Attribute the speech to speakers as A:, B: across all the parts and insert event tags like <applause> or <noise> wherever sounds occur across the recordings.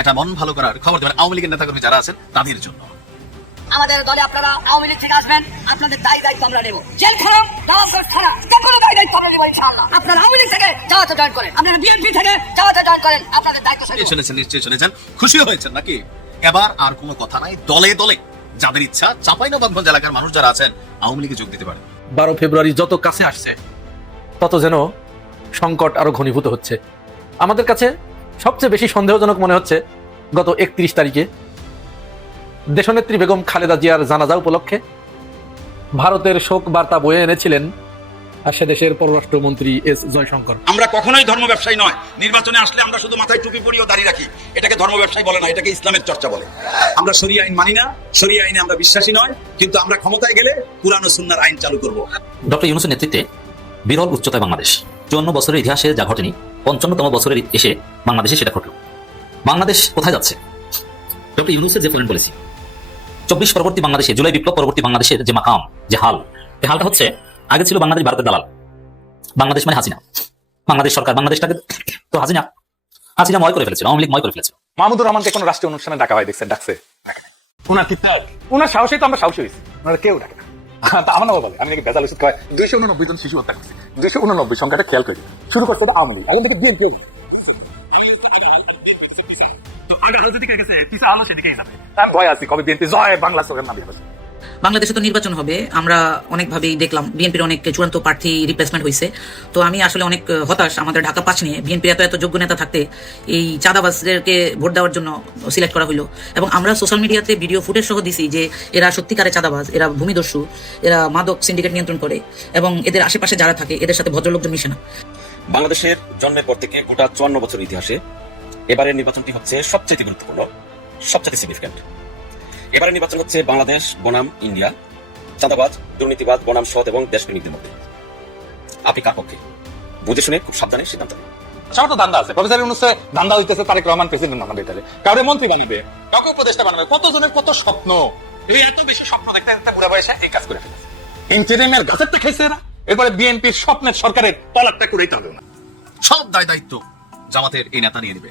A: একটা মন ভালো করার খবর দেবেন। আওয়ামী লীগের নেতাকর্মী যারা আছেন তাদের জন্য।
B: আমাদের দলে আপনারা আওয়ামী লীগ থেকে আসবেন আপনাদের দায় দায়িত্ব আমরা নেব। জেল খানা দাওয়াত খানা যে কোনো দায় দায়িত্ব আমরা নেব ইনশাআল্লাহ। আপনারা আওয়ামী লীগ থেকে জামাতে জয়েন করেন আপনারা বিএনপি থেকে জামাতে জয়েন করেন আপনাদের দায়িত্ব
A: শুনেছেন নিশ্চয়ই শুনেছেন। খুশি হয়েছেন নাকি? এবার আর কোনো কথা নাই। দলে দলে যাদের ইচ্ছা চাঁপাইনবাবগঞ্জ এলাকার মানুষ যারা আছেন আওয়ামী লীগে যোগ দিতে পারেন
C: বারো ফেব্রুয়ারি যত কাছে আসছে তত যেন সংকট আরও ঘনীভূত হচ্ছে। আমাদের কাছে সবচেয়ে বেশি সন্দেহজনক মনে হচ্ছে গত একত্রিশ তারিখে দেশনেত্রী বেগম খালেদা জিয়ার জানাজা উপলক্ষে ভারতের শোক বার্তা বয়ে এনেছিলেন আর সে দেশের পররাষ্ট্রমন্ত্রী এস জয়শঙ্কর।
D: আমরা কখনোই ধর্ম ব্যবসায়ী নয়। নির্বাচনে আসলে আমরা শুধু মাথায় টুপি পরিও দাঁড়িয়ে রাখি। এটাকে ধর্ম ব্যবসায়ী বলে না এটাকে ইসলামের চর্চা বলে। আমরা সরি আইন মানি না সরি আইনে আমরা বিশ্বাসী নয় কিন্তু আমরা ক্ষমতায় গেলে পুরানো সুন্নার আইন চালু করব।
E: ডক্টর ইউনুসের নেতৃত্বে বিরল উচ্চতায় বাংলাদেশ। চুয়ান্ন বছরের ইতিহাসে যা ঘটেনি পঞ্চান্নতম বছরের এসে বাংলাদেশে সেটা ঘটল। বাংলাদেশ কোথায় যাচ্ছে? ডক্টর ইউনুসের যে ফরেন পলিসি চব্বিশ পরবর্তী বাংলাদেশে জুলাই বিপ্লব পরবর্তী বাংলাদেশের যে মাকাম যে হাল এই হালটা হচ্ছে আগে ছিল বাংলাদেশ ভারতের দালাল বাংলাদেশ মানে হাসিনা। বাংলাদেশ সরকার বাংলাদেশটাকে তো হাসিনা হাসিনা ময় করে ফেলেছিল আওয়ামী লীগ ময় করে ফেলেছিল।
F: মাহমুদুর রহমানকে কোনো রাষ্ট্রীয় অনুষ্ঠানে ডাকা হয় দেখছেন ডাকছে। ওনার কি ওনার সাহসে তো আমরা সাহসী হয়েছি। ওনারা কেউ ডাকে না। <laughs> আমার নামও বলে আমি নাকি বেজাল ওষুধ খাওয়াই। দুইশো উননব্বই জন শিশু হত্যা করছি। দুইশো উননব্বই সংখ্যাটা খেয়াল করি শুরু করছে তো এখন থেকে আমি ভয় আছি কবে বিএনপি জয় বাংলা স্লোগান নামিয়ে বসে।
G: বাংলাদেশে তো নির্বাচন হবে, আমরা অনেকভাবেই দেখলাম, বিএনপির অনেক চূড়ান্ত প্রার্থী রিপ্লেসমেন্ট হয়েছে তো আমি আসলে অনেক হতাশ আমাদের ঢাকা পাঁচ নিয়ে বিএনপির এত এত যোগ্য নেতা থাকতে এই চাঁদাবাজদেরকে ভোট দেওয়ার জন্য সিলেক্ট করা হলো এবং আমরা সোশ্যাল মিডিয়াতে ভিডিও ফুটেজ সহ দিছি যে এরা সত্যিকারে চাঁদাবাজ, এরা ভূমিদস্যু, এরা মাদক সিন্ডিকেট নিয়ন্ত্রণ করে এবং এদের আশেপাশে যারা থাকে, এদের সাথে ভদ্রলোকজন মিশে না।
H: বাংলাদেশের জন্মের পর থেকে গোটা চুয়ান্ন বছর ইতিহাসে এবারের নির্বাচনটি হচ্ছে সবচেয়ে গুরুত্বপূর্ণ সবচেয়ে সিগনিফিক্যান্ট এবারের নির্বাচন হচ্ছে বাংলাদেশ, বনাম, ইন্ডিয়া। চাঁদাবাজ, দুর্নীতিবাজ, বনাম সৎ এবং দেশপ্রেমিকদের মধ্যে। আপনি কার পক্ষে? বুঝে শুনে খুব সাবধানে সিদ্ধান্ত নিন।
F: সবার তো ধান্দা আছে। প্রফেসর ধান্দা হইতেছে তারেক রহমান প্রেসিডেন্ট বানাবে এটারে কাউরে মন্ত্রী বানাবে? কাউকে উপদেষ্টা বানাবে? কত স্বপ্ন? এই এত বেশি স্বপ্ন দেখতে দেখতে বুড়া বয়সে এই কাজ করে ফেলেছে। ইন্টারিমের খেয়েছে এরা। এরপরে বিএনপির স্বপ্নের সরকারের তলারটা করেই হবে না।
A: সব দায় দায়িত্ব জামাতের এই নেতা নিয়ে নেবে।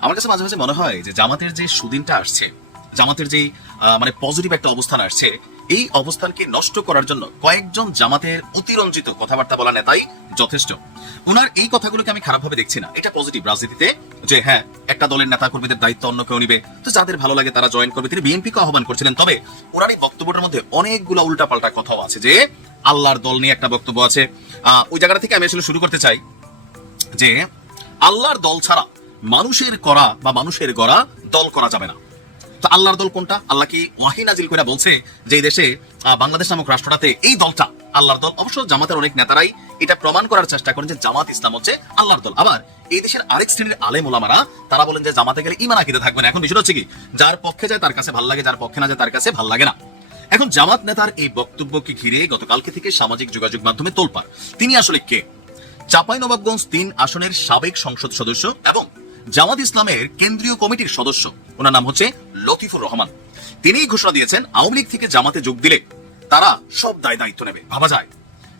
A: আমার কাছে মাঝে মাঝে মনে হয় যে জামাতের যে সুদিনটা আসছে জামাতের যে মানে পজিটিভ একটা অবস্থান আসছে, এই অবস্থানকে নষ্ট করার জন্য কয়েকজন জামাতের অতিরঞ্জিত কথাবার্তা বলা নেতাই যথেষ্ট। ওনার এই কথাগুলোকে আমি খারাপভাবে দেখছি না। এটা পজিটিভ রাজনীতিতে যে হ্যাঁ একটা দলের নেতা কর্মীদের দায়িত্ব অন্য কেউ নিবে, তো যাদের ভালো লাগে তারা জয়েন করবে। তিনি বিএনপিকে আহ্বান করছিলেন। তবে ওনার এই বক্তব্যটার মধ্যে অনেকগুলো উল্টাপাল্টা কথাও আছে যে, আল্লাহর দল নিয়ে একটা বক্তব্য আছে। ওই জায়গাটা থেকে আমি আসলে শুরু করতে চাই যে, আল্লাহর দল ছাড়া মানুষের করা বা মানুষের গড়া দল করা যাবে না। তো আল্লাহর দল কোনটা? আল্লাহ কি ওয়াহি নাজিল করে বলছে যে এই দেশে বাংলাদেশ নামক রাষ্ট্রটাতে এই দলটা আল্লাহর দল? অবশ্য জামাতের অনেক নেতারাই এটা প্রমাণ করার চেষ্টা করেন যে জামাত ইসলাম হচ্ছে আল্লাহর দল। আবার এই দেশের আরেক শ্রেণির আলেম ওলামারা, তারা বলেন যে জামাতে গেলে ইমান আকিদে থাকবে না এখন বিষয় হচ্ছে কি, যার পক্ষে যায় তার কাছে ভালো লাগে, যার পক্ষে না যায় তার কাছে ভালো লাগে না। এখন জামাত নেতার এই বক্তব্যকে ঘিরে গতকালকে থেকে সামাজিক যোগাযোগ মাধ্যমে তোলপার তিনি আসলে কে? চাপাই নবাবগঞ্জ তিন আসনের সাবেক সংসদ সদস্য এবং জামাত ইসলামের কেন্দ্রীয় কমিটির সদস্য। ওনার নাম হচ্ছে লতিফুর রহমান। তিনি ঘোষণা দিয়েছেন, আওয়ামী লীগ থেকে জামাতে যোগ দিলে তারা সব দায় দায়িত্ব নেবে। ভাবা যায়।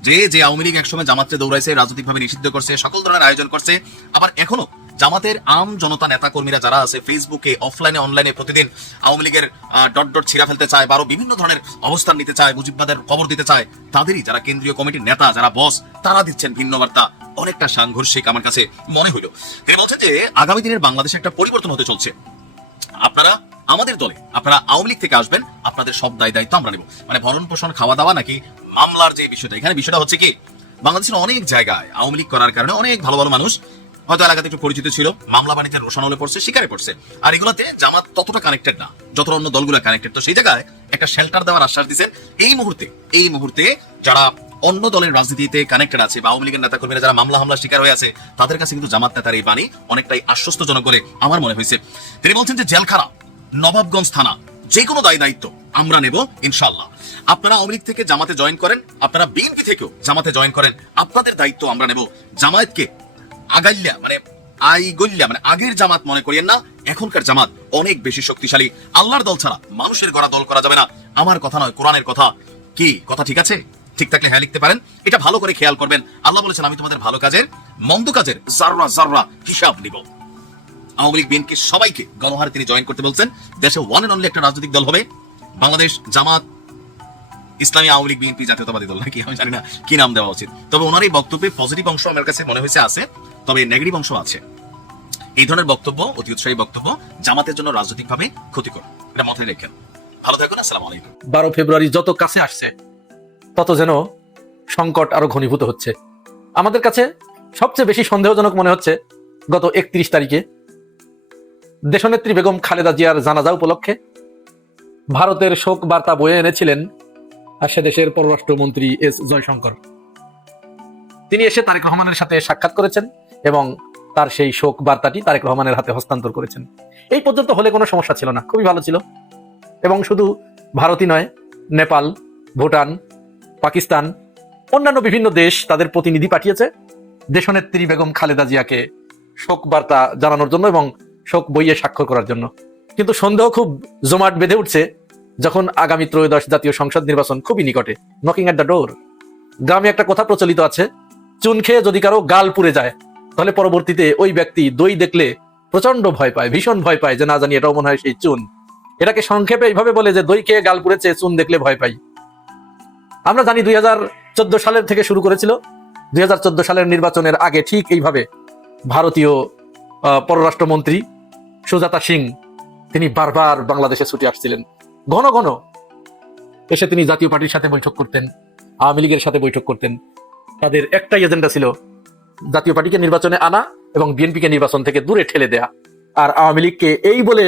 A: যে যে আওয়ামী লীগ একসময় জামাতকে দৌড়াইছে, রাজনৈতিকভাবে নিষিদ্ধ করছে, সকল ধরনের আয়োজন করছে, আবার এখনও জামাতের আম জনতা নেতা কর্মীরা যারা আছে ফেসবুকে অফলাইনে অনলাইনে প্রতিদিন আওয়ামী লীগের ডট ডট ছিঁড়া ফেলতে চায় বা বিভিন্ন ধরনের অবস্থান নিতে চায়, মুজিববাদের খবর দিতে চায়, তাদেরই যারা কেন্দ্রীয় কমিটির নেতা, যারা বস তারা দিচ্ছেন ভিন্ন বার্তা। অনেকটা সাংঘর্ষিক আমার কাছে মনে হইল। তিনি বলছেন যে, আগামী দিনের বাংলাদেশে একটা পরিবর্তন হতে চলছে। আপনারা আমাদের দলে, আপনারা আওয়ামী লীগ থেকে আসবেন, আপনাদের সব দায় দায়িত্ব আমরা নেব। মানে ভরণ পোষণ খাওয়া দাওয়া নাকি মামলার যে বিষয়টা, এখানে বিষয়টা হচ্ছে কি, বাংলাদেশের অনেক জায়গায় আওয়ামী লীগ করার কারণে অনেক ভালো ভালো মানুষ হয়তো এলাকাতে একটু পরিচিত ছিল, মামলা বাণিজ্যের রোশন হলে পড়ছে, শিকারে পড়ছে। আর এগুলোতে জামাত ততটা কানেক্টেড না যত অন্য দলগুলো কানেক্টেড তো সেই জায়গায় একটা শেল্টার দেওয়ার আশ্বাস দিচ্ছেন। এই মুহূর্তে এই মুহূর্তে যারা অন্য দলের রাজনীতিতে কানেক্টেড আছে বা আওয়ামী লীগের নেতা কর্মীরা যারা মামলা হামলা শিকার হয়ে আছে, তাদের কাছে কিন্তু জামাত নেতার এই বাণী অনেকটাই আশ্বস্তজনক বলে আমার মনে হয়েছে। তিনি বলছেন যে জেলখানা নবাবগঞ্জ থানা যে কোনো দায় দায়িত্ব, আমরা নেব ইনশাল্লাহ আপনারা আওয়ামী লীগ থেকে জামাতে জয়েন করেন, আপনারা বিএনপি থেকেও জামাতে জয়েন করেন, আপনাদের দায়িত্ব আমরা নেব। জামায়াতকে আগাইল্যা মানে আইগল্যা মানে আগের জামাত মনে করিয়েন না, এখনকার জামাত অনেক বেশি শক্তিশালী। আল্লাহর দল ছাড়া মানুষের গড়া দল করা যাবে না। আমার কথা নয়, কোরআনের কথা। কি, কথা ঠিক আছে? ঠিক থাকলে হ্যাঁ লিখতে পারেন। এটা ভালো করে খেয়াল করবেন। আল্লাহ বলেছেন, আমি তোমাদের ভালো কাজের, মন্দ কাজের জাররা জাররা হিসাব নিব। আওয়ামী লীগ, বিএনপি সবাইকে গণহারে তিনি জয়েন করতে বলছেন। দেশে ওয়ান এন্ড অনলি একটা রাজনৈতিক দল হবে। বাংলাদেশ জামাত, ইসলামী আওয়ামী লীগ, বিএনপি জাতীয়তাবাদী দল নাকি? আমি জানি না কি নাম দেওয়া উচিত। তবে ওনার এই বক্তব্যে পজিটিভ অংশ আমার কাছে মনে হয়েছে আছে, তবে নেগেটিভ অংশ আছে। এই ধরনের বক্তব্য, অতি উৎসাহী বক্তব্য, জামাতের জন্য রাজনৈতিকভাবে ক্ষতিকর। এটা মাথায় রেখেন। ভালো থাকুন, আসসালামু আলাইকুম।
C: বারো ফেব্রুয়ারি যত কাছে আসছে তত যেন সংকট আরও ঘনীভূত হচ্ছে। আমাদের কাছে সবচেয়ে বেশি সন্দেহজনক মনে হচ্ছে গত একত্রিশ তারিখে দেশনেত্রী বেগম খালেদা জিয়ার জানাজা উপলক্ষে ভারতের শোক বার্তা বয়ে এনেছিলেন আর সে দেশের পররাষ্ট্রমন্ত্রী এস জয়শঙ্কর। তিনি এসে তারেক রহমানের সাথে সাক্ষাৎ করেছেন এবং তার সেই শোক বার্তাটি তারেক রহমানের হাতে হস্তান্তর করেছেন। এই পর্যন্ত হলে কোনো সমস্যা ছিল না, খুবই ভালো ছিল। এবং শুধু ভারতই নয়, নেপাল, ভুটান পাকিস্তান, অন্যান্য বিভিন্ন দেশ তাদের প্রতিনিধি পাঠিয়েছে। দেশনেত্রী বেগম খালেদা জিয়াকে শোক বার্তা জানানোর জন্য এবং শোক বইয়ে স্বাক্ষর করার জন্য। কিন্তু সন্দেহ খুব জমাট বেঁধে উঠছে যখন আগামী ত্রয়োদশ জাতীয় সংসদ নির্বাচন খুবই নিকটে নকিং অ্যাট দ্য ডোর গ্রামে একটা কথা প্রচলিত আছে, চুন খেয়ে যদি কারও গাল পুড়ে যায়, তাহলে পরবর্তীতে ওই ব্যক্তি দই দেখলে প্রচণ্ড ভয় পায়, ভীষণ ভয় পায় যে না জানি এটাও মনে হয় সেই চুন। এটাকে সংক্ষেপে এইভাবে বলে যে দই খেয়ে গাল পুড়েছে, চুন দেখলে ভয় পাই। আমরা জানি দুই হাজার চোদ্দ সালের থেকে শুরু করেছিল। দুই হাজার চোদ্দ সালের নির্বাচনের আগে ঠিক এইভাবে ভারতীয় পররাষ্ট্রমন্ত্রী সুজাতা সিং, তিনি বারবার বাংলাদেশে ছুটে আসছিলেন। ঘন ঘন এসে তিনি জাতীয় পার্টির সাথে বৈঠক করতেন, আওয়ামী লীগের সাথে বৈঠক করতেন। তাদের একটাই এজেন্ডা ছিল জাতীয় পার্টিকে নির্বাচনে আনা এবং বিএনপিকে নির্বাচন থেকে দূরে ঠেলে দেয়া। আর আওয়ামী লীগকে এই বলে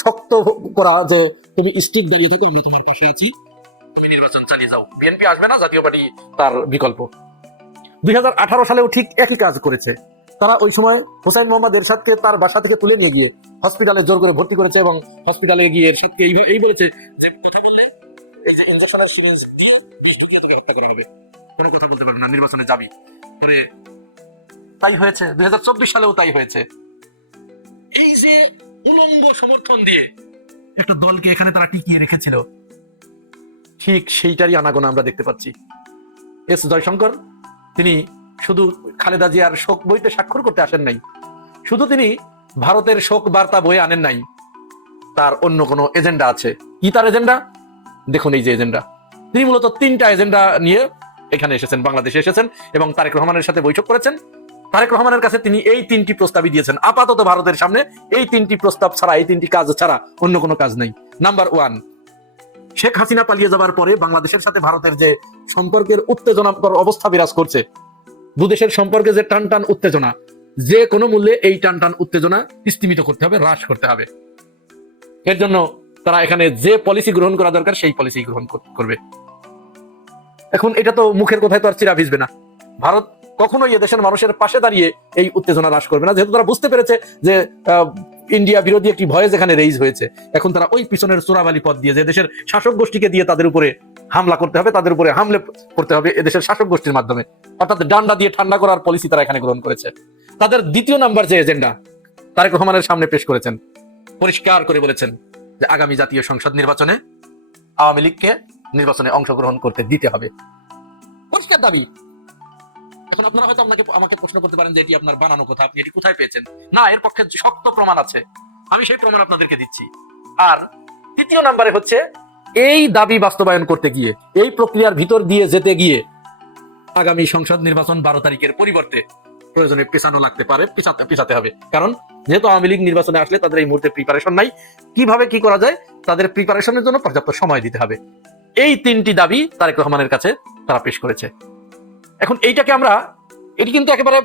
C: শক্ত করা যে, তুমি স্টিক দাঁড়িয়ে থাকো আমি তোমার পাশে আছি। তুমি নির্বাচন চালিয়ে যাও। বিএনপি আসবে না, জাতীয় পার্টি তার বিকল্প। দুই সালেও ঠিক একই কাজ করেছে। তারা ওই সময় হোসাইন মোহাম্মদ এরশাদকে তার বাসা থেকে তুলে নিয়ে গিয়ে হসপিটালে জোর করে ভর্তি করেছে এবং হসপিটালে গিয়ে এরশাদকে এই বলেছে এই যে কথা বলতে পারবে না, নির্বাচনে যাবি। তাই হয়েছে, দুই হাজার চব্বিশ সালেও তাই হয়েছে। এই যে উলঙ্গ সমর্থন দিয়ে একটা দলকে এখানে তারা টিকিয়ে রেখেছিল। ঠিক সেইটারই আনাগোনা আমরা দেখতে পাচ্ছি। এস জয়শঙ্কর, তিনি শুধু খালেদা জিয়ার শোক বইতে স্বাক্ষর করতে আসেন নাই। শুধু তিনি ভারতের শোক বার্তা বয়ে আনেন নাই। তার অন্য কোনো এজেন্ডা আছে? কি তার এজেন্ডা? দেখুন এই যে এজেন্ডা। তিনি মূলত তিনটা এজেন্ডা নিয়ে এখানে এসেছেন, বাংলাদেশে এসেছেন এবং তারেক রহমানের সাথে বৈঠক করেছেন। তারেক রহমানের কাছে তিনি এই তিনটি প্রস্তাবই দিয়েছেন। আপাতত ভারতের সামনে এই তিনটি প্রস্তাব ছাড়া, এই তিনটি কাজ ছাড়া অন্য কোনো কাজ নেই। নাম্বার ওয়ান শেখ হাসিনা পালিয়ে যাবার পরে বাংলাদেশের সাথে ভারতের যে সম্পর্কের উত্তেজনাকর অবস্থা বিরাজ করছে, দুদেশের সম্পর্কে যে টান টান উত্তেজনা, যে কোনো মূল্যে এই টান টান উত্তেজনা স্তীমিত করতে হবে, হ্রাস করতে হবে। এর জন্য তারা এখানে যে পলিসি গ্রহণ করা দরকার, সেই পলিসি গ্রহণ করবে। এখন এটা তো মুখের কথায় তো আর চিরা ভিজবে না। ভারত কখনোই এদেশের মানুষের পাশে দাঁড়িয়ে এই উত্তেজনা হ্রাস করবে না। যেহেতু তারা বুঝতে পেরেছে যে ইন্ডিয়া বিরোধী একটি ভয়েস এখানে রেইজ হয়েছে। এখন তারা ওই পিছনের চোরাবালি পথ দিয়ে যে দেশের শাসক গোষ্ঠীকে দিয়ে তাদের উপরে হামলা করতে হবে, তাদের উপরে হামলে করতে হবে এদেশের শাসক গোষ্ঠীর মাধ্যমে। অর্থাৎ ডান্ডা দিয়ে ঠান্ডা করার পলিসি তারা এখানে গ্রহণ করেছে। তাদের দ্বিতীয় নাম্বার যে এজেন্ডা তারেক রহমানের সামনে পেশ করেছেন। পরিষ্কার করে বলেছেন যে আগামী জাতীয় সংসদ নির্বাচনে আওয়ামী লীগকে নির্বাচনে অংশগ্রহণ করতে দিতে হবে। পরিষ্কার দাবি এখন আপনারা হয়তো আপনাকে আমাকে প্রশ্ন করতে পারেন যে এটি আপনার বানানো কথা, আপনি এটি কোথায় পেয়েছেন? না, এর পক্ষে শক্ত প্রমাণ আছে। আমি সেই প্রমাণ আপনাদেরকে দিচ্ছি। আর তৃতীয় নাম্বারে হচ্ছে, এই দাবি বাস্তবায়ন করতে গিয়ে, এই প্রক্রিয়ার ভিতর দিয়ে যেতে গিয়ে, আগামী সংসদ নির্বাচন বারো তারিখের পরিবর্তে প্রয়োজনে পেছানো লাগতে পারে, পিছাতে পিছাতে হবে। কারণ, যেহেতু আওয়ামী লীগ নির্বাচনে আসলে তাদের এই মুহূর্তে প্রিপারেশন নাই, কীভাবে কি করা যায়, তাদের প্রিপারেশনের জন্য পর্যাপ্ত সময় দিতে হবে। এই তিনটি দাবি তারেক রহমানের কাছে তারা পেশ করেছে। এখন এইটাকে আমরা, এটি কিন্তু একেবারে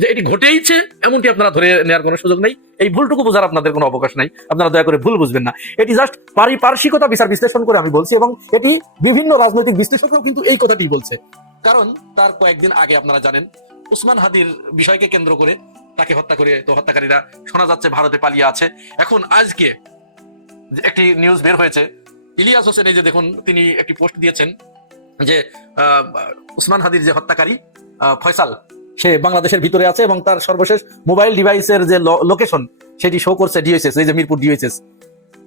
C: যে এটি ঘটেইছে, এমনটি আপনারা ধরে নেওয়ার কোনো সুযোগ নেই। এই ভুলটুকু বোঝার আপনাদের কোনো অবকাশ নাই। আপনারা দয়া করে ভুল বুঝবেন না। এটি জাস্ট পারিপার্শ্বিকতা বিচার বিশ্লেষণ করে আমি বলছি এবং এটি বিভিন্ন রাজনৈতিক বিশ্লেষকরাও কিন্তু এই কথাটি বলছে। কারণ তার কয়েকদিন আগে আপনারা জানেন, উসমান হাদির বিষয়কে কেন্দ্র করে তাকে হত্যা করে তো হত্যাকারীরা শোনা যাচ্ছে ভারতে পালিয়ে আছে। এখন আজকে একটি নিউজ বের হয়েছে, ইলিয়াস হোসেন এই যে দেখুন, তিনি একটি পোস্ট দিয়েছেন। যে উসমান হাদির যে হত্যাকারী ফয়সাল, সে বাংলাদেশের ভিতরে আছে এবং তার সর্বশেষ মোবাইল ডিভাইসের যে লোকেশন, সেটি শো করছে ডিএসএস এই যে মিরপুর ডিএসএস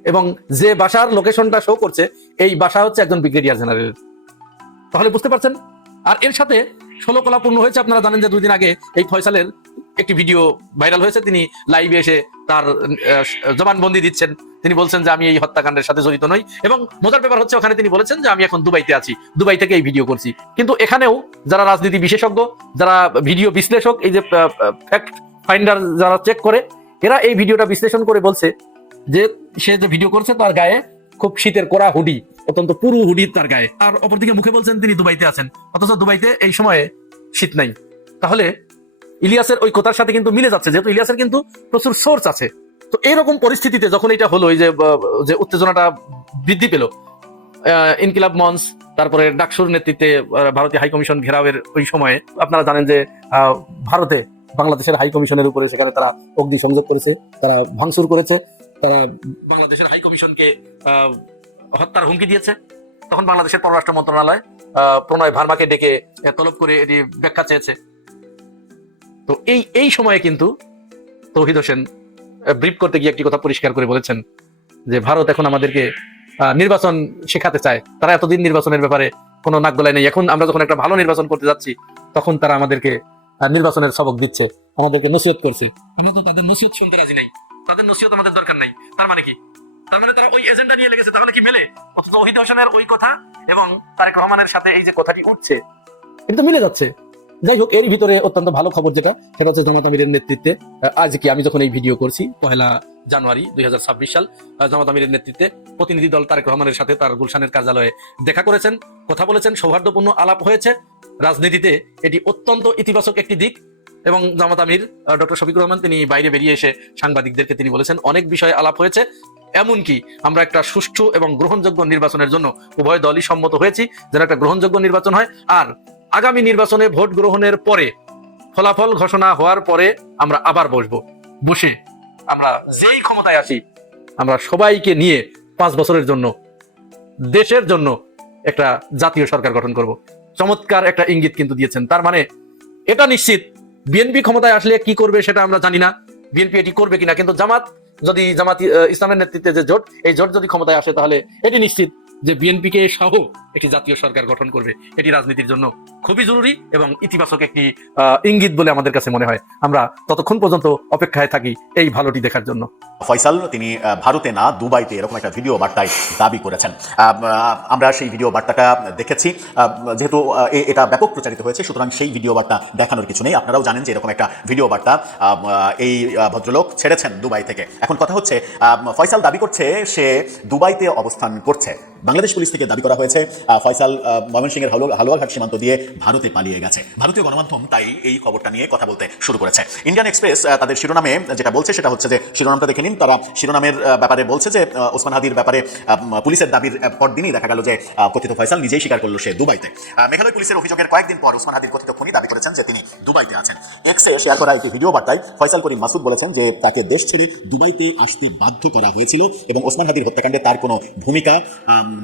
C: এবং যে বাসার লোকেশনটা শো করছে, এই বাসা হচ্ছে একজন ব্রিগেডিয়ার জেনারেল তাহলে বুঝতে পারছেন? আর এর সাথে ষোলো কলাপূর্ণ হয়েছে, আপনারা জানেন যে দুদিন আগে এই ফয়সালের একটি ভিডিও ভাইরাল হয়েছে, তিনি লাইভে এসে তার জবানবন্দি দিচ্ছেন। তিনি বলছেন যে, আমি এই হত্যাকাণ্ডের সাথে জড়িত নই। এবং মজার ব্যাপার হচ্ছে, ওখানে তিনি বলেছেন যে, আমি এখন দুবাইতে আছি। দুবাই থেকে এই ভিডিও করছি। কিন্তু এখানেও যারা রাজনীতি বিশেষজ্ঞ, যারা ভিডিও বিশ্লেষক, এই যে ফ্যাক্ট ফাইন্ডার যারা চেক করে, এরা এই ভিডিওটা বিশ্লেষণ করে বলছে যে, সে যে ভিডিও করছে, তার গায়ে খুব শীতের কোরা হুডি, অত্যন্ত পুরু হুডি তার গায়ে। আর অপরদিকে মুখে বলছেন, তিনি দুবাইতে আছেন। অথচ দুবাইতে এই সময়ে শীত নাই। তাহলে ইলিয়াসের ওই কথার সাথে কিন্তু মিলে যাচ্ছে যেহেতু ইলিয়াসের কিন্তু প্রচুর সোর্স আছে। তো এইরকম পরিস্থিতিতে যখন এটা হলো এই যে উত্তেজনাটা বৃদ্ধি পেল ইনকিলাব মঞ্চ তারপরে ডাকসুর নেতৃত্বে ভারতীয় হাই কমিশন ঘেরাওয়ের ওই সময়ে আপনারা জানেন যে ভারতে বাংলাদেশের হাই কমিশনের উপরে সেখানে তারা অগ্নি সংযোগ করেছে তারা ভাঙচুর করেছে তারা বাংলাদেশের হাই কমিশনকে আহ, হত্যার হুমকি দিয়েছে। তখন বাংলাদেশের পররাষ্ট্র মন্ত্রণালয় প্রণয় ভার্মাকে ডেকে তলব করে এটি ব্যাখ্যা চেয়েছে। তো এই এই সময়ে কিন্তু তৌহিদ হোসেন ব্রিফ করতে গিয়ে একটি কথা পরিষ্কার করে বলেছেন যে ভারত এখন আমাদেরকে নির্বাচন শেখাতে চায়। তারা এতদিন নির্বাচনের ব্যাপারে কোনো নাক গলায় নেই। এখন আমরা যখন একটা ভালো নির্বাচন করতে যাচ্ছি, তখন তারা আমাদেরকে নির্বাচনের সবক দিচ্ছে, আমাদেরকে নসিহত করছে। আমরা তো তাদের নসিহত শুনতে রাজি নাই। তাদের নসিহত আমাদের দরকার নাই। তার মানে কি? তার মানে তারা ওই এজেন্ডা নিয়ে লেগেছে, তাহলে কি মেলে? অথচ তৌহিদ হোসেনের ওই কথা এবং তারেক রহমানের সাথে এই যে কথাটি উঠছে, কিন্তু মিলে যাচ্ছে। যাই হোক এর ভিতরে অত্যন্ত ভালো খবর যেটা সেটা হচ্ছে জামাত আমিরের নেতৃত্বে আহ, আজ কি আমি যখন এই ভিডিও করছি পহেলা জানুয়ারি দুই হাজার ছাব্বিশ সাল জামাত আমিরের নেতৃত্বে প্রতিনিধি দল তারেক রহমানের সাথে তার গুলশানের কার্যালয়ে দেখা করেছেন কথা বলেছেন সৌহার্দ্যপূর্ণ আলাপ হয়েছে। রাজনীতিতে এটি অত্যন্ত ইতিবাচক একটি দিক এবং জামাত আমির ডক্টর শফিকুর রহমান তিনি বাইরে বেরিয়ে এসে সাংবাদিকদেরকে তিনি বলেছেন অনেক বিষয়ে আলাপ হয়েছে। এমনকি আমরা একটা সুষ্ঠু এবং গ্রহণযোগ্য নির্বাচনের জন্য উভয় দলই সম্মত হয়েছি যেন একটা গ্রহণযোগ্য নির্বাচন হয়। আর আগামী নির্বাচনে ভোট গ্রহণের পরে ফলাফল ঘোষণা হওয়ার পরে আমরা আবার বসবো। বসে আমরা যেই ক্ষমতায় আসি আমরা সবাইকে নিয়ে পাঁচ বছরের জন্য, দেশের জন্য একটা জাতীয় সরকার গঠন করব। চমৎকার একটা ইঙ্গিত কিন্তু দিয়েছেন। তার মানে এটা নিশ্চিত, বিএনপি ক্ষমতায় আসলে কি করবে সেটা আমরা জানি না। বিএনপি এটি করবে কিনা, কিন্তু জামাত, যদি জামাত ইসলামের নেতৃত্বে যে জোট, এই জোট যদি ক্ষমতায় আসে তাহলে এটি নিশ্চিত যে বিএনপি কে সহ একটি জাতীয় সরকার গঠন করবে, এটি রাজনীতির জন্য খুবই জরুরি এবং ইতিবাচক একটি ইঙ্গিত বলে আমাদের কাছে মনে হয়। আমরা ততক্ষণ পর্যন্ত অপেক্ষায় থাকি এই ভালোটি দেখার জন্য।
I: ফয়সাল, তিনি ভারতে না, দুবাইতে এরকম একটা ভিডিও বার্তায় দাবি করেছেন। আমরা সেই ভিডিও বার্তাটা দেখেছি। যেহেতু এটা ব্যাপক প্রচারিত হয়েছে, সুতরাং সেই ভিডিও বার্তা দেখানোর কিছু নেই। আপনারাও জানেন যে এরকম একটা ভিডিও বার্তা এই ভদ্রলোক ছেড়েছেন দুবাই থেকে। এখন কথা হচ্ছে ফয়সাল দাবি করছে সে দুবাইতে অবস্থান করছে। বাংলাদেশ পুলিশ থেকে দাবি করা হয়েছে ফয়সাল ময়মনসিংহের হালুয়া- হালুয়াঘাট সীমান্ত দিয়ে ভারতে পালিয়ে গেছে। ভারতীয় গণমাধ্যম তাই এই খবরটা নিয়ে কথা বলতে শুরু করেছে। ইন্ডিয়ান এক্সপ্রেস তাদের শিরোনামে যেটা বলছে সেটা হচ্ছে যে, শিরোনামটা দেখে নিন। তারা শিরোনামের ব্যাপারে বলছে যে ওসমান হাদির ব্যাপারে পুলিশের দাবির পরদিনই দেখা গেল যে কথিত ফয়সাল নিজেই স্বীকার করল সে দুবাইতে। মেঘালয় পুলিশের অভিযোগের কয়েকদিন পর ওসমান হাদির কথিত খুনি দাবি করেছেন যে তিনি দুবাইতে আছেন। এক্সে শেয়ার করা একটি ভিডিও বার্তায় ফয়সাল করিম মাসুদ বলেছেন যে, তাকে দেশ ছেড়ে দুবাইতে আসতে বাধ্য করা হয়েছিল এবং ওসমান হাদির হত্যাকাণ্ডে তার কোনো ভূমিকা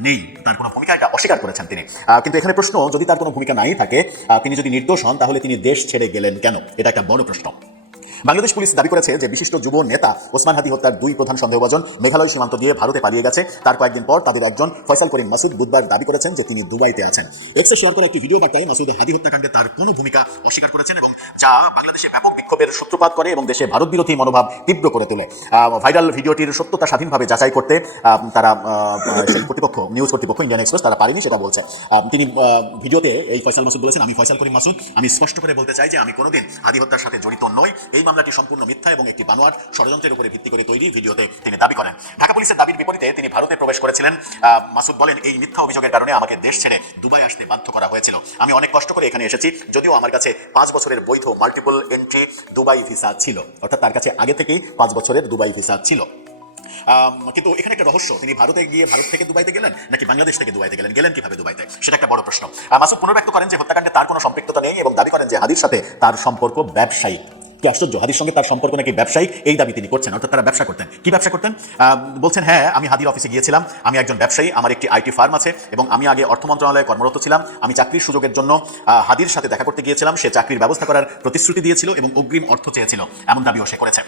I: নেই। তার কোনো ভূমিকা এটা অস্বীকার করেছেন তিনি। কিন্তু এখানে প্রশ্ন, যদি তার কোনো ভূমিকা নাই থাকে তিনি যদি নির্দোষ হন, তাহলে তিনি দেশ ছেড়ে গেলেন কেন? এটা একটা বড় প্রশ্ন। বাংলাদেশ পুলিশ দাবি করেছে যে বিশিষ্ট যুব নেতা ওসমান হাদি হত্যার দুই প্রধান সন্দেহভাজন মেঘালয় সীমান্ত দিয়ে ভারতে পালিয়ে গেছে। তার কয়েকদিন পর তাদের একজন ফয়সাল করিম মাসুদ বুধবার দাবি করেছেন যে তিনি দুবাইতে আছেন। এক্সে শেয়ার করা একটি ভিডিও বার্তায় মাসুদ হাদি হত্যাকাণ্ডে তার কোনো ভূমিকা অস্বীকার করেছেন এবং যা বাংলাদেশে ব্যাপক বিক্ষোভের সূত্রপাত করে এবং দেশে ভারত বিরোধী মনোভাব তীব্র করে তোলে। ভাইরাল ভিডিওটির সত্যতা স্বাধীনভাবে যাচাই করতে তারা কর্তৃপক্ষ, নিউজ কর্তৃপক্ষ, ইন্ডিয়ান এক্সপ্রেস, তারা পারেনি সেটা বলছে। তিনি ভিডিওতে এই ফয়সাল মাসুদ বলেছেন, আমি ফয়সাল করিম মাসুদ, আমি স্পষ্ট করে বলতে চাই যে আমি কোনোদিন হাদি হত্যার সাথে জড়িত নই। এই মামলাটি সম্পূর্ণ মিথ্যা এবং একটি বানোয়ার ষড়যন্ত্রের উপরে ভিত্তি করে তৈরি ভিডিওতে তিনি দাবি করেন। ঢাকা পুলিশের দাবির বিপরীতে তিনি ভারতে প্রবেশ করেছিলেন। মাসুদ বলেন, এই মিথ্যা অভিযোগের কারণে আমাকে দেশ ছেড়ে দুবাই আসতে বাধ্য করা হয়েছিল। আমি অনেক কষ্ট করে এখানে এসেছি, যদিও আমার কাছে পাঁচ বছরের বৈধ মাল্টিপল এন্ট্রি দুবাই ভিসা ছিল। অর্থাৎ তার কাছে আগে থেকেই পাঁচ বছরের দুবাই ভিসা ছিল। কিন্তু এখানে একটা রহস্য, তিনি ভারতে গিয়ে ভারত থেকে দুবাইতে গেলেন নাকি বাংলাদেশ থেকে দুবাইতে গেলেন? গেলেন কীভাবে দুবাইতে? সেটা একটা বড় প্রশ্ন। মাসুদ পুনর্ব্যক্ত করেন যে হত্যাকাণ্ডে তার কোনো সম্পৃক্ততা নেই এবং দাবি করেন যে হাদির সাথে তার সম্পর্ক ব্যবসায়িক কি আশ্চর্য? হাদির সঙ্গে তার সম্পর্ক নাকি ব্যবসায়িক এই দাবি তিনি করছেন, অর্থাৎ তারা ব্যবসা করতেন। কি ব্যবসা করতেন? বলছেন হ্যাঁ আমি হাদির অফিসে গিয়েছিলাম, আমি একজন ব্যবসায়ী, আমার একটি আইটি ফার্ম আছে, এবং আমি আগে অর্থ মন্ত্রণালয়ে কর্মরত ছিলাম, আমি চাকরির সুযোগের জন্য হাদির সাথে দেখা করতে গিয়েছিলাম, সে চাকরির ব্যবস্থা করার প্রতিশ্রুতি দিয়েছিল এবং অগ্রিম অর্থ চেয়েছিল, এমন দাবিও সে করেছে।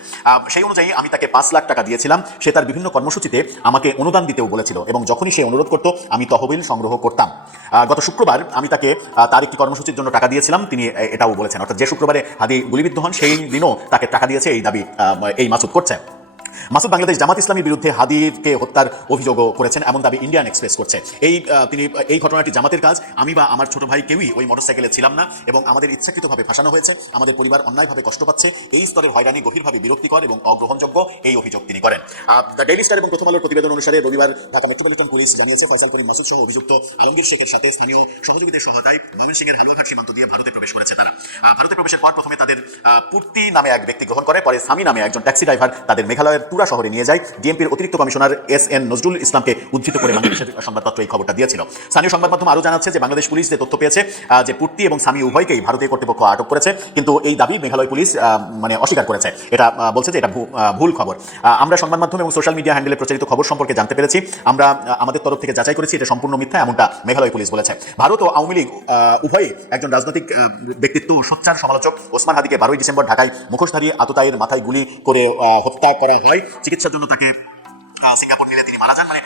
I: সেই অনুযায়ী আমি তাকে পাঁচ লাখ টাকা দিয়েছিলাম, সে তার বিভিন্ন কর্মসূচিতে আমাকে অনুদান দিতেও বলেছিল, এবং যখনই সে অনুরোধ করত, আমি তহবিল সংগ্রহ করতাম। গত শুক্রবার আমি তাকে তার একটি কর্মসূচির জন্য টাকা দিয়েছিলাম, তিনি এটাও বলেছেন, অর্থাৎ যে শুক্রবারে হাদি গুলিবিদ্ধ হন, সেই দিনও তাকে টাকা দিয়েছে এই দাবি এই মাসুদ করছে। মাসুদ বাংলাদেশ জামাত ইসলামীর বিরুদ্ধে হাদিরকে হত্যার অভিযোগও করেছেন, এমন দাবি ইন্ডিয়ান এক্সপ্রেস করছে। এই তিনি, এই ঘটনাটি জামাতের কাজ। আমি বা আমার ছোট ভাই কেউই ওই মোটরসাইকেলে ছিলাম না এবং আমাদের ইচ্ছাকৃতভাবে ফাঁসানো হয়েছে। আমাদের পরিবার অন্যায়ভাবে কষ্ট পাচ্ছে। এই স্তরের হয়রানি গভীরভাবে বিরক্তিকর এবং অগ্রহণযোগ্য এই অভিযোগ তিনি করেন। দ্য ডেইলি স্টার এবং প্রথম আলোর প্রতিবেদন অনুসারে রবিবার ঢাকা মেট্রোপলিটন পুলিশ জানিয়েছে, ফয়সাল করিম মাসুদ সহ অভিযুক্ত আলমগীর শেখের সাথে স্থানীয় সহযোগীদের সহায়তায় ময়মনসিংহের হালুয়াঘাট সীমান্ত দিয়ে ভারতে প্রবেশ করেছে তারা। ভারতে প্রবেশের পর প্রথমে তাদের পূর্তি নামে এক ব্যক্তি গ্রহণ করে, পরে সামি নামে একজন ট্যাক্সি ড্রাইভার তাদের মেঘালয়ের তুরা শহরে নিয়ে যায় ডিএমপির অতিরিক্ত কমিশনার এস এন নজরুল ইসলামকে উদ্ধৃত করে বাংলাদেশের সংবাদপত্র এই খবরটা দিয়েছিল। স্থানীয় সংবাদ মাধ্যম আরও জানাচ্ছে যে বাংলাদেশ পুলিশ যে তথ্য পেয়েছে যে পূর্তি এবং সামি উভয়কেই ভারতীয় কর্তৃপক্ষ আটক করেছে কিন্তু এই দাবি মেঘালয় পুলিশ মানে অস্বীকার করেছে। এটা বলছে যে এটা ভুল খবর। আমরা সংবাদ মাধ্যম এবং সোশ্যাল মিডিয়া হ্যান্ডেলে প্রচারিত খবর সম্পর্কে জানতে পেরেছি। আমরা আমাদের তরফ থেকে যাচাই করেছি এটা সম্পূর্ণ মিথ্যা এমনটা মেঘালয় পুলিশ বলেছে। ভারত ও আওয়ামী লীগ আহ, উভয়ই একজন রাজনৈতিক ব্যক্তিত্ব ও সোচ্চার সমালোচক ওসমান হাদিকে বারোই ডিসেম্বর ঢাকায় মুখোশধারী আততায়ের মাথায় গুলি করে হত্যা করা হয়। চিকিৎসার জন্য তাকে সিঙ্গাপুর নিলে তিনি মারা যান। মানে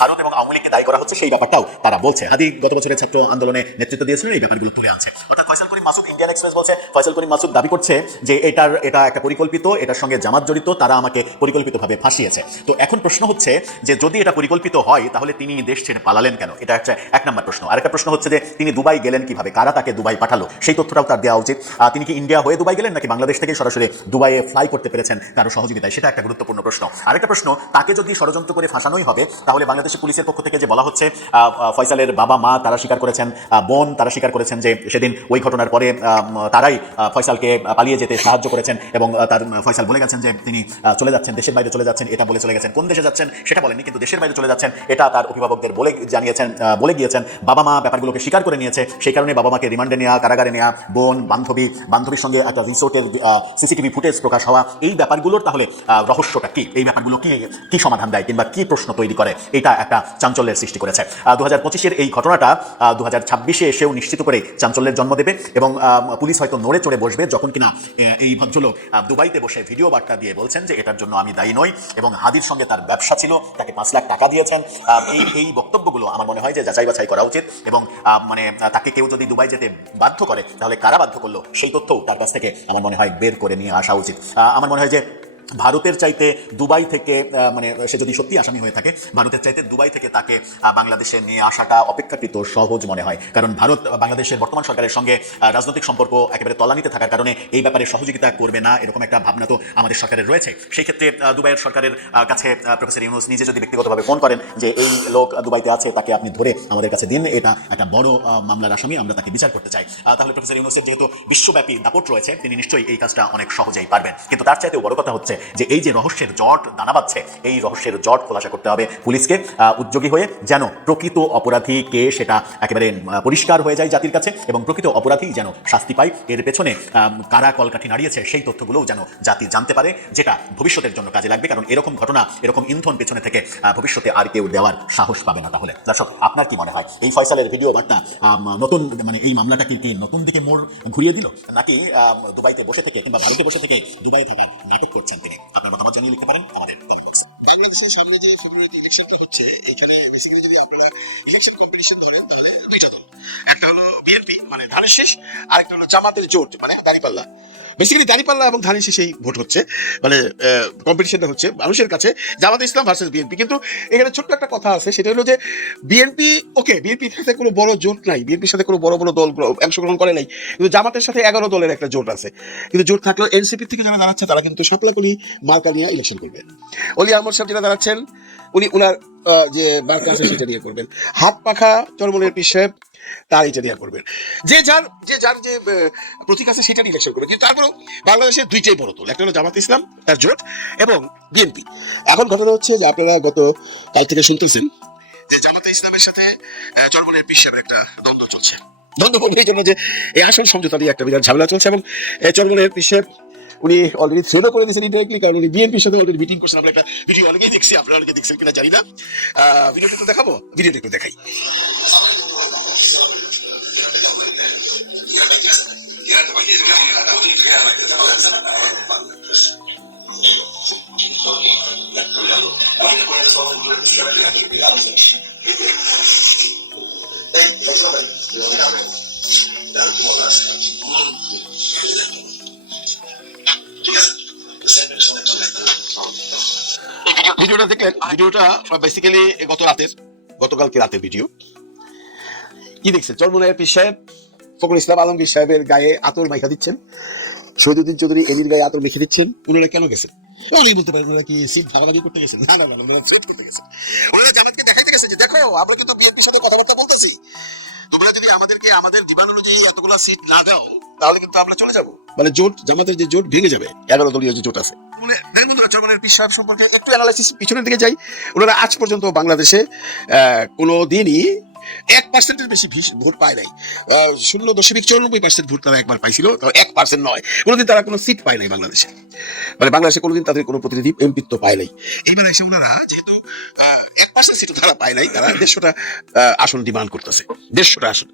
I: ভারত এবং আওয়ামী লীগকে দায়ী করা হচ্ছে সেই ব্যাপারটাও তারা বলছে। হাদি গত বছরের ছাত্র আন্দোলনে নেতৃত্ব দিয়েছিলেন, এই ব্যাপারগুলো তুলে আনছে। অর্থাৎ ফয়সাল করিম মাসুদ ইন্ডিয়ান এক্সপ্রেস বলছে, ফয়সাল করিম মাসুদ দাবি করছে যে এটার, এটা একটা পরিকল্পিত, এটার সঙ্গে জামাত জড়িত, তারা আমাকে পরিকল্পিতভাবে ফাঁসিয়েছে। তো এখন প্রশ্ন হচ্ছে যে যদি এটা পরিকল্পিত হয়, তাহলে তিনি দেশ ছেড়ে পালালেন কেন? এটা হচ্ছে এক নম্বর প্রশ্ন। আরেকটা প্রশ্ন হচ্ছে যে তিনি দুবাই গেলেন কীভাবে? কারা তাকে দুবাই পাঠালো? সেই তথ্যটাও তার দেওয়া উচিত। তিনি কি ইন্ডিয়া হয়ে দুবাই গেলেন নাকি বাংলাদেশ থেকে সরাসরি দুবাইয়ে ফ্লাই করতে পেরেছেন কারও সহযোগিতায়? সেটা একটা গুরুত্বপূর্ণ প্রশ্ন। আরেকটা প্রশ্ন তাকে যদি ষড়যন্ত্র করে ফাঁসানোই হবে, তাহলে বাংলাদেশের পুলিশের পক্ষ থেকে যে বলা হচ্ছে ফয়সালের বাবা মা তারা স্বীকার করেছেন বোন তারা স্বীকার করেছেন যে সেদিন ওই ঘটনার পরে তারাই ফয়সালকে পালিয়ে যেতে সাহায্য করেছেন এবং তার ফয়সাল বলে গেছেন যে তিনি চলে যাচ্ছেন, দেশের বাইরে চলে যাচ্ছেন, এটা বলে চলে গেছেন। কোন দেশে যাচ্ছেন সেটা বলেননি, কিন্তু দেশের বাইরে চলে যাচ্ছেন, এটা তার অভিভাবকদের বলে জানিয়েছেন বলে গিয়েছেন। বাবা মা ব্যাপারগুলোকে স্বীকার করে নিয়েছে, সেই কারণে বাবা মাকে রিমান্ডে নেওয়া কারাগারে নেওয়া বোন, বান্ধবী, বান্ধবীর সঙ্গে একটা রিসোর্টের সিসিটিভি ফুটেজ প্রকাশ হওয়া, এই ব্যাপারগুলোর তাহলে রহস্যটা কি? এই ব্যাপারগুলো কি কি সমাধান দেয় কিংবা কি প্রশ্ন তৈরি করে? এটা একটা চাঞ্চল্যের সৃষ্টি করেছে। দু হাজার এই ঘটনাটা দু হাজার ছাব্বিশে এসেও নিশ্চিত করে চাঞ্চল্যের জন্ম দেবে এবং পুলিশ হয়তো নড়ে চড়ে বসবে যখন কিনা এই ভদ্রলোক দুবাইতে বসে ভিডিও বার্তা দিয়ে বলছেন যে এটার জন্য আমি দায়ী নই এবং হাদির সঙ্গে তার ব্যবসা ছিল, তাকে পাঁচ লাখ টাকা দিয়েছেন। এই এই বক্তব্যগুলো আমার মনে হয় যে যাচাই বাছাই করা উচিত এবং মানে তাকে কেউ যদি দুবাই যেতে বাধ্য করে, তাহলে কারা বাধ্য করল? সেই তথ্যও তার কাছ থেকে আমার মনে হয় বের করে নিয়ে আসা উচিত। আমার মনে হয় যে ভারতের চাইতে দুবাই থেকে মানে সে যদি সত্যি আসামি হয়ে থাকে, ভারতের চাইতে দুবাই থেকে তাকে বাংলাদেশে নিয়ে আসাটা অপেক্ষাকৃত সহজ মনে হয়। কারণ ভারত বাংলাদেশের বর্তমান সরকারের সঙ্গে রাজনৈতিক সম্পর্ক একেবারে তলানিতে থাকার কারণে এই ব্যাপারে সহযোগিতা করবে না, এরকম একটা ভাবনা তো আমাদের সরকারের রয়েছে। সেই ক্ষেত্রে দুবাইয়ের সরকারের কাছে প্রফেসর ইউনুস নিজে যদি ব্যক্তিগতভাবে ফোন করেন যে, এই লোক দুবাইতে আছে, তাকে আপনি ধরে আমাদের কাছে দিন, এটা একটা বড় মামলার আসামি, আমরা তাকে বিচার করতে চাই। তাহলে প্রফেসর ইউনুসের যেহেতু বিশ্বব্যাপী দাপট রয়েছে, তিনি নিশ্চয়ই এই কাজটা অনেক সহজেই পারবেন। কিন্তু তার চাইতেও বড় কথা হচ্ছে যে এই যে রহস্যের জট দানা বাঁধছে এই রহস্যের জট খোলাসা করতে হবে পুলিশকে। উদ্যোগী হয়ে যেন প্রকৃত অপরাধী কে সেটা একেবারে পরিষ্কার হয়ে যায় জাতির কাছে এবং প্রকৃত অপরাধী যেন শাস্তি পায়, এর পেছনে কারা কলকাঠি নাড়িয়েছে সেই তথ্যগুলোও যেন জাতি জানতে পারে, যেটা ভবিষ্যতের জন্য কাজে লাগবে। কারণ এরকম ঘটনা, এরকম ইন্ধন পেছনে থেকে ভবিষ্যতে আর কেউ দেওয়ার সাহস পাবে না তাহলে। দর্শক, আপনার কি মনে হয়? এই ফয়সালের ভিডিও বার্তা নতুন মানে এই মামলাটা কি নতুন দিকে মোড় ঘুরিয়ে দিল? নাকি দুবাইতে বসে থেকে কিংবা ভারতে বসে থেকে দুবাইয়ে থাকার নাটক করছেন তিনি? আপনার মতামত জানিয়ে লিখতে পারেন, আমাদের comment box এ।
J: বাংলাদেশের সামনে যে ফেব্রুয়ারিতে ইলেকশনটা হচ্ছে এইখানে বেসিক্যালি যদি আপনারা ইলেকশন কম্পিটিশন তাহলে একটা হলো বিএনপি মানে ধানের শেষ, আরেকটা হলো জামাতের জোট মানে দাঁড়িপাল্লা বেসিক্যালি দাঁড়িপাল্লা এবং ধানের শেষেই ভোট হচ্ছে। মানে কম্পিটিশনটা হচ্ছে মানুষের কাছে জামাত ইসলাম ভার্সেস বিএনপি কিন্তু এখানে ছোট্ট একটা কথা আছে সেটা হলো যে বিএনপি ওকে বিএনপির সাথে কোনো বড় জোট নাই বিএনপির সাথে কোনো বড় বড় দল অংশগ্রহণ করে নাই কিন্তু জামাতের সাথে এগারো দলের একটা জোট আছে। কিন্তু জোট থাকলেও এনসিপি থেকে যারা দাঁড়াচ্ছে তারা কিন্তু সাপলাকলি মার্কা নিয়ে ইলেকশন করবে। অলি আহমদ সাহেব যেটা দাঁড়াচ্ছেন উনি আহ, যে মার্কা আছে সেটা নিয়ে করবেন। হাত পাখা চরমলের পিস সাহেব তার নিয়ে করবেন। যে যার যে যার যে প্রতীক আছে সেটা ইলেকশন কিন্তু তারপরেও বাংলাদেশের দুইটাই বড় দল। একটা হলো জামাত ইসলাম তার জোট এবং বিএনপি। এখন ঘটনা হচ্ছে যে আপনারা গত কাল থেকে শুনতেছেন যে জামাতে ইসলামের সাথে আহ, চরমলের পিস সাহেবের একটা দ্বন্দ্ব চলছে। দ্বন্দ্ব বলতে এই জন্য যে এই আসন সমঝোতা নিয়ে একটা বিরাট ঝামেলা চলছে এবং আহ, চরমলের পিস সাহেব উনি অলরেডি থ্রেডও করে দিয়েছেন ইনডাইরেক্টলি কারণ উনি বিএনপির সাথে অলরেডি মিটিং করছেন। আমরা একটা ভিডিও অনেকেই দেখছি আপনারা অনেকে দেখছেন কিনা জানি না। ভিডিওটা একটু দেখাবো? ভিডিওটা একটু দেখাই। ভিডিওটা দেখলেন ভিডিওটা বেসিক্যালি গত রাতের গতকালকে রাতের ভিডিও কি দেখছেন? চরমনায় পীর ফখরুল ইসলাম আলমগীর সাহেবের গায়ে আতর মাইখা দিচ্ছেন শহীদুদ্দিন চৌধুরী এলির গায়ে আতর মেখে দিচ্ছেন ওনারা কেন গেছেন? অনেকেই বলতে পারেন ওনারা কি সিট ভাগাভাগি করতে গেছেন? না না না ওনারা থ্রেট করতে গেছেন। ওনারা জামাতকে দেখাইতে গেছে যে দেখো আমরা কিন্তু বিএনপির সাথে কথাবার্তা বলতেছি। তোমরা যদি আমাদেরকে আমাদের ডিমান্ড অনুযায়ী এতগুলো সিট না দাও তাহলে কিন্তু আমরা চলে যাব। মানে জোট জামাতের যে জোট ভেঙে যাবে। এগারো দলীয় যে জোট আছে। সম্পর্কে একটু অ্যানালাইসিস পিছনের দিকে যাই। ওনারা আজ পর্যন্ত বাংলাদেশে কোনো দিনই এক পার্সেন্টের বেশি ভোট পায় নাই। শূন্য দশমিক চৌরানব্বই পার্সেন্ট ভোট তারা একবার পাইছিল, তো এক পার্সেন্ট নয়। কোনোদিন তারা কোনো সিট পায় নাই বাংলাদেশে। মানে বাংলাদেশে কোনোদিন তাদের কোনো প্রতিনিধি এমপিত্ব পায় নাই। এইবার এসে ওনারা যেহেতু এক পার্সেন্ট সিটও তারা পায় নাই, তারা দেড়শোটা আসন ডিমান্ড করতেছে। দেড়শোটা আসন।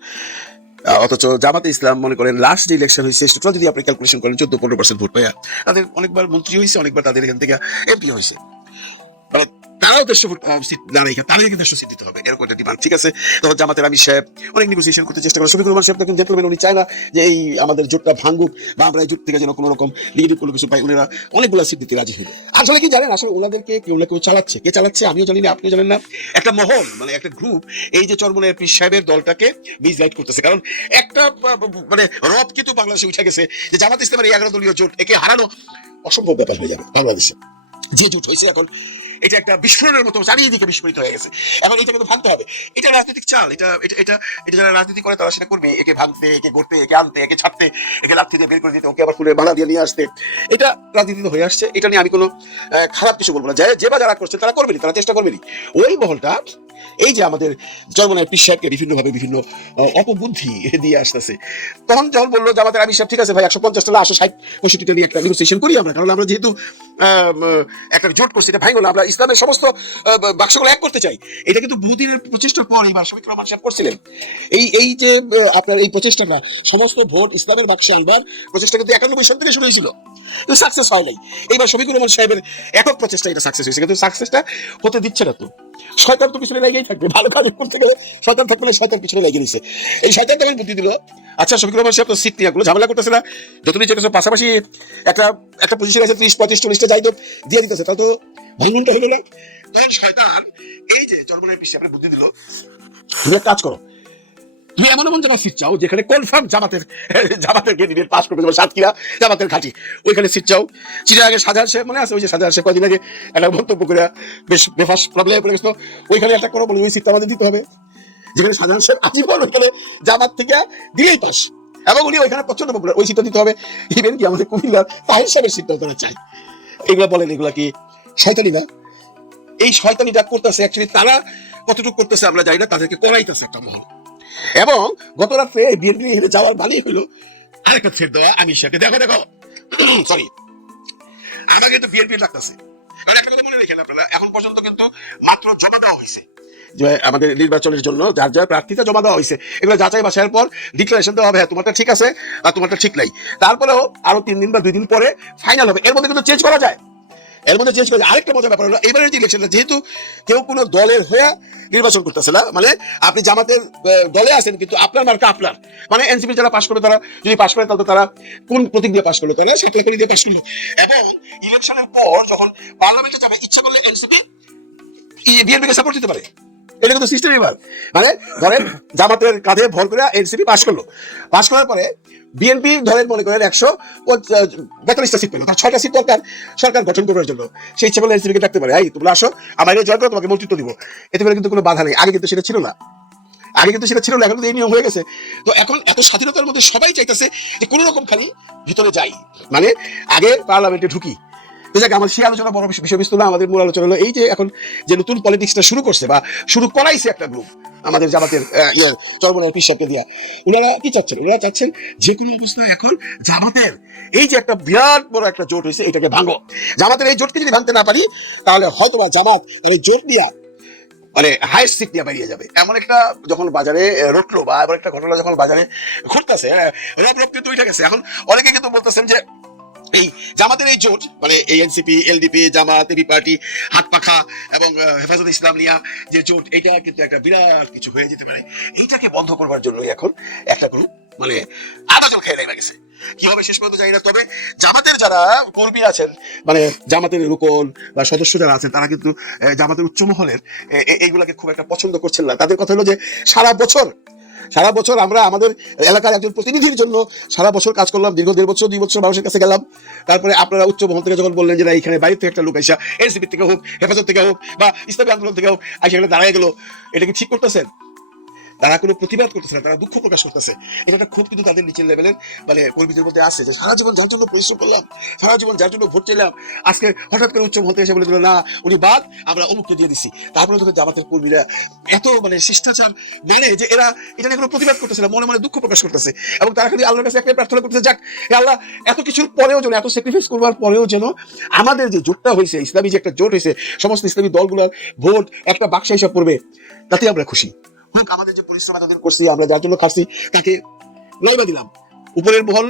J: অথচ জামাতে ইসলাম মনে করেন লাস্ট যে ইলেকশন হয়েছে সেটা যদি আপনি ক্যালকুলেশন করেন, চোদ্দ পনেরো পার্সেন্ট ভোট পাইয়া তাদের অনেকবার মন্ত্রী হয়েছে, অনেকবার তাদের এখান থেকে এমপি হয়েছে। মানে তারাও ভোট সিট না রেখে, তাদেরকে দেড়শো সিট দিতে হবে। এরকম একটা ডিমান্ড ঠিক আছে? তখন জামাতের আমি সাহেব অনেক নেগোসিয়েশন করতে চেষ্টা করে রহমান সাহেব দেখুন জেন্টলম্যান উনি চায় না যে এই আমাদের জোটটা ভাঙুক বা আমরা এই জোট থেকে যেন কোনো রকম নেগেটিভ কোনো কিছু পাই। ওনারা অনেকগুলো সিট দিতে রাজি হয়ে আসলে কি জানেন? আসলে ওনাদেরকে কেউ না কেউ চালাচ্ছে। কে চালাচ্ছে? আমিও জানি না, আপনিও জানেন না। একটা মহল মানে একটা গ্রুপ এই যে চরমনের পীর সাহেবের দলটাকে মিসগাইড করতেছে। কারণ একটা মানে রব কিন্তু বাংলাদেশে উঠে গেছে যে জামাত ইসলামের এই এগারো দলীয় জোট একে হারানো অসম্ভব ব্যাপার হয়ে যাবে বাংলাদেশে। যে জোট হয়েছে এখন এটা একটা বিস্ফোরণের মতো চারিদিকে বিস্ফোরিত হয়ে গেছে। এখন এটা কিন্তু ভাঙতে হবে। এটা রাজনৈতিক চাল। এটা এটা এটা এটা যারা রাজনীতি করে তারা সেটা করবে। একে ভাঙতে, একে গড়তে, একে আনতে, একে ছাড়তে, একে লাভ থেকে বের করে দিতে, ওকে আবার ফুলে বাধা দিয়ে নিয়ে আসতে। এটা রাজনীতি হয়ে আসছে। এটা নিয়ে আমি কোনো খারাপ কিছু বলব না। যে যে বা যারা করছে তারা করবেনি তারা চেষ্টা করবেনি ওই মহলটা এই যে আমাদের জন্মনায় পীর সাহেবকে বিভিন্নভাবে বিভিন্ন অপবুদ্ধি দিয়ে আসতেছে। তখন যখন বলল যে আমাদের আমি সাহেব, ঠিক আছে ভাই, একশো পঞ্চাশ টাকা আশো ষাট পঁয়ষট্টিটা নিয়ে একটা নেগোসিয়েশন করি আমরা। কারণ আমরা যেহেতু একটা জোট করছি, এটা ভাঙলো আমরা ইসলামের সমস্ত বাক্সগুলো এক করতে চাই। এটা কিন্তু বহুদিনের প্রচেষ্টার পর এইবার শফিক রহমান সাহেব করছিলেন। এই এই যে আপনার এই প্রচেষ্টাটা, সমস্ত ভোট ইসলামের বাক্সে আনবার প্রচেষ্টা কিন্তু একানব্বই সাল থেকে শুরু হয়েছিল। কিন্তু সাকসেস হয় নাই। এইবার শফিকুর রহমান সাহেবের একক প্রচেষ্টা, এটা সাকসেস হয়েছে। কিন্তু সাকসেসটা হতে দিচ্ছে না তো। শয়তান তো পিছনে লেগেই থাকবে। ভালো কাজ করতে গেলে শয়তান থাকবে না, শয়তান পিছনে লেগে নিছে এই শয়তান তেমন বুদ্ধি দিল। আচ্ছা শফিকুর রহমান সাহেব তো সিট নিয়ে ঝামেলা করতেছে না। যতদিন যেতেছে পাশাপাশি একটা একটা পজিশন আছে, ত্রিশ, পঁয়ত্রিশ, চল্লিশটা যাই তো দিয়ে দিতেছে। তাহলে তো ভঙ্গনটা হলো না। তখন শয়তান, এই যে জন্মের পিছিয়ে আপনার বুদ্ধি দিল, তুমি কাজ করো। তুমি এমন এমন জায়গায় সিট চাও যেখানে কনফার্ম জামাতের জামাতের ক্যান্ডিডেট পাস করবে সাতক্ষীরা, জামাতের ঘাটি। ওইখানে সিট চাও। চিঠি আগে সাজার সে মনে আছে ওই যে সাজার সে কদিন আগে একটা মন্তব্য করে বেশ বেফাস প্রবলেমে পড়ে গেছিল। ওইখানে একটা করো বলে ওই সিটটা আমাদের দিতে হবে। যেখানে সাজান সে আজীবন ওইখানে জামাত থেকে দিয়েই পাস এবং উনি ওইখানে প্রচণ্ড পপুলার ওই সিটটা দিতে হবে। ইভেন কি আমাদের কুমিল্লার তাহির সাহেবের সিটটাও তারা চাই এগুলা বলেন, এগুলা কি শয়তানি না? এই শয়তানিটা করতেছে অ্যাকচুয়ালি তারা কতটুকু করতেছে আমরা জানি না, তাদেরকে করাইতেছে একটা মহল। এবং গত রাত্রে বিএনপি হেরে যাওয়ার ভালোই হলো, আরেকটা দেওয়া আমি সাথে দেখো দেখো। <clears throat> সরি আমাকে কিন্তু বিএনপি লাগতেছে। কারণ একটা কথা মনে রেখেন আপনারা, এখন পর্যন্ত কিন্তু মাত্র জমা দেওয়া হয়েছে। যে আমাদের নির্বাচনের জন্য যার যার প্রার্থীতা জমা দেওয়া হয়েছে, এগুলো যাচাই বাছাইয়ের পর ডিক্লারেশন দেওয়া হবে হ্যাঁ তোমারটা ঠিক আছে আর তোমারটা ঠিক নাই। তারপরেও আরও তিন দিন বা দুই দিন পরে ফাইনাল হবে। এর মধ্যে কিন্তু চেঞ্জ করা যায়। এর মধ্যে চেঞ্জ করে আরেকটা মজার ব্যাপার হলো, এবারের যে ইলেকশনটা যেহেতু কেউ কোনো দলের হয়ে নির্বাচন করতেছে না মানে আপনি জামাতের দলে আছেন, কিন্তু আপনার মার্কা আপনার। মানে এনসিপি যারা পাশ করে, তারা যদি পাশ করে, তাহলে তারা কোন প্রতীক দিয়ে পাশ করল? তারা সেই প্রতীক দিয়ে পাশ করল। এবং ইলেকশনের পর যখন পার্লামেন্টে যাবে, ইচ্ছা করলে এনসিপি বিএনপি কে সাপোর্ট দিতে পারে। এটা কিন্তু মানে ধরেন জামাতের কাঁধে ভর করে এনসিপি পাশ করল। পাশ করার পরে বিএনপি ধরেন মনে করেন একশো বেতাল্লিশটা সিট পেল। তার ছয়টা সিট দরকার সরকার গঠন করার জন্য। সেই ইচ্ছা করলে এনসিপি কে ডাকতে পারে। এই, তোমরা আসো আমার জয় করো, তোমাকে মন্ত্রিত্ব দিব। এতে করে কিন্তু কোনো বাধা নেই। আগে কিন্তু সেটা ছিল না। আগে কিন্তু সেটা ছিল না, এখন এই নিয়ম হয়ে গেছে। তো এখন এত স্বাধীনতার মধ্যে সবাই চাইতেছে যে কোনো রকম খালি ভিতরে যাই। মানে আগে পার্লামেন্টে ঢুকি। তো যাক, আমার সেই আলোচনা বড় বিষয়বস্তু না, আমাদের মূল আলোচনা হলো এই যে এখন যে নতুন পলিটিক্সটা শুরু করছে বা শুরু করাইছে একটা গ্রুপ আমাদের জামাতের ইয়ে পিসাবকে দিয়া। ওনারা কি চাচ্ছেন? ওনারা চাচ্ছেন যে কোনো অবস্থায় এখন জামাতের এই যে একটা বিরাট বড় একটা জোট হয়েছে, এটাকে ভাঙো। জামাতের এই জোটকে যদি ভাঙতে না পারি, তাহলে হয়তো বা জামাত এই জোট নিয়ে মানে হাইস্ট সিট নিয়ে বেরিয়ে যাবে। এমন একটা যখন বাজারে রটলো বা এমন একটা ঘটনা যখন বাজারে ঘুরতেছে রব রব কিন্তু উঠে গেছে। এখন অনেকে কিন্তু বলতেছেন যে এই জামাতের এই জোট মানে এই NCP, LDP, Jamaat, AB party, হাত পাখা এবং হেফাজত ইসলাম নিয়া যে জোট এটা কিন্তু একটা বিরাট কিছু হয়ে যেতে পারে। এইটাকে বন্ধ করবার জন্যই এখন একটা গ্রুপ মানে আদা খেয়ে নেমে গেছে। কি হবে শেষ পর্যন্ত জানি না? তবে জামাতের যারা কর্মী আছেন মানে জামাতের রুকন বা সদস্য যারা আছেন, তারা কিন্তু জামাতের উচ্চ মহলের এইগুলাকে খুব একটা পছন্দ করছেন না। তাদের কথা হলো যে সারা বছর সারা বছর আমরা আমাদের এলাকার একজন প্রতিনিধির জন্য সারা বছর কাজ করলাম, দীর্ঘ দেড় বছর, দুই বছর মানুষের কাছে গেলাম। তারপরে আপনারা উচ্চ মহল থেকে যখন বললেন যে, না, এখানে বাইরে থেকে একটা লোক আইসা এনসিপি থেকে হোক, হেফাজত থেকে হোক বা ইসলামী আন্দোলন থেকে হোক, আইসা এখানে দাঁড়ায় গেলো, এটা কি ঠিক করতেছেন? তারা কোনো প্রতিবাদ করতেছে না, তারা দুঃখ প্রকাশ করতেছে। এটা একটা খুব কিন্তু তাদের নিচের লেভেলের মানে কর্মীদের মধ্যে আছে যে সারা জীবন যার জন্য পরিশ্রম করলাম, সারা জীবন যার জন্য ভোট চাইলাম, আজকে হঠাৎ করে উচ্চ মহল এসে বলে দিল না, উনি বাদ, আমরা অমুককে দিয়ে দিছি। তারপরে তোদের জামাতের কর্মীরা এত মানে শিষ্টাচার মানে যে এরা, এটা নিয়ে কোনো প্রতিবাদ করতেছে না, মনে মনে দুঃখ প্রকাশ করতেছে। এবং তারা খালি আল্লাহর কাছে একটাই প্রার্থনা করতেছে, যাক আল্লাহ, এত কিছুর পরেও যেন, এত স্যাক্রিফাইস করবার পরেও যেন আমাদের যে জোটটা হয়েছে, ইসলামী যে একটা জোট হয়েছে, সমস্ত ইসলামী দলগুলোর ভোট, একটা বাক্সা হিসাব করবে তাতে আমরা খুশি। হোক, আমাদের যে পরিশ্রম এতদিন করছি, আমরা যার জন্য খাচ্ছি তাকে লইবা দিলাম। উপরের মহল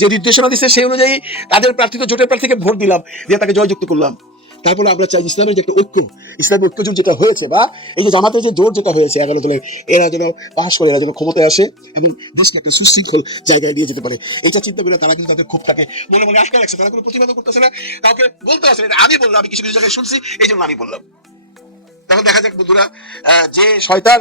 J: যে নির্দেশনা দিচ্ছে সেই অনুযায়ী তাদের প্রার্থিত জোটের প্রার্থীকে ভোট দিলাম, দিয়ে তাকে জয়যুক্ত করলাম। তারপরে আমরা চাই ইসলামের যে একটা ঐক্য, ইসলামের ঐক্য যেটা হয়েছে, বা এই যে জামাতের যে জোট যেটা হয়েছে, এগারো দলের, এরা যেন পাশ করে, এরা যেন ক্ষমতায় আসে এবং দেশকে একটা সুশৃঙ্খল জায়গায় নিয়ে যেতে পারে। এটা চিন্তা করে তারা কিন্তু তাদের খুব থাকে। মনে মনে আটকে রাখছে, তারা কোনো প্রতিবাদ করতেছে না। কাউকে বলতে আসে আমি বললাম, আমি কিছু কিছু জায়গায় শুনছি এই জন্য আমি বললাম। তখন দেখা যাক বন্ধুরা যে শয়তান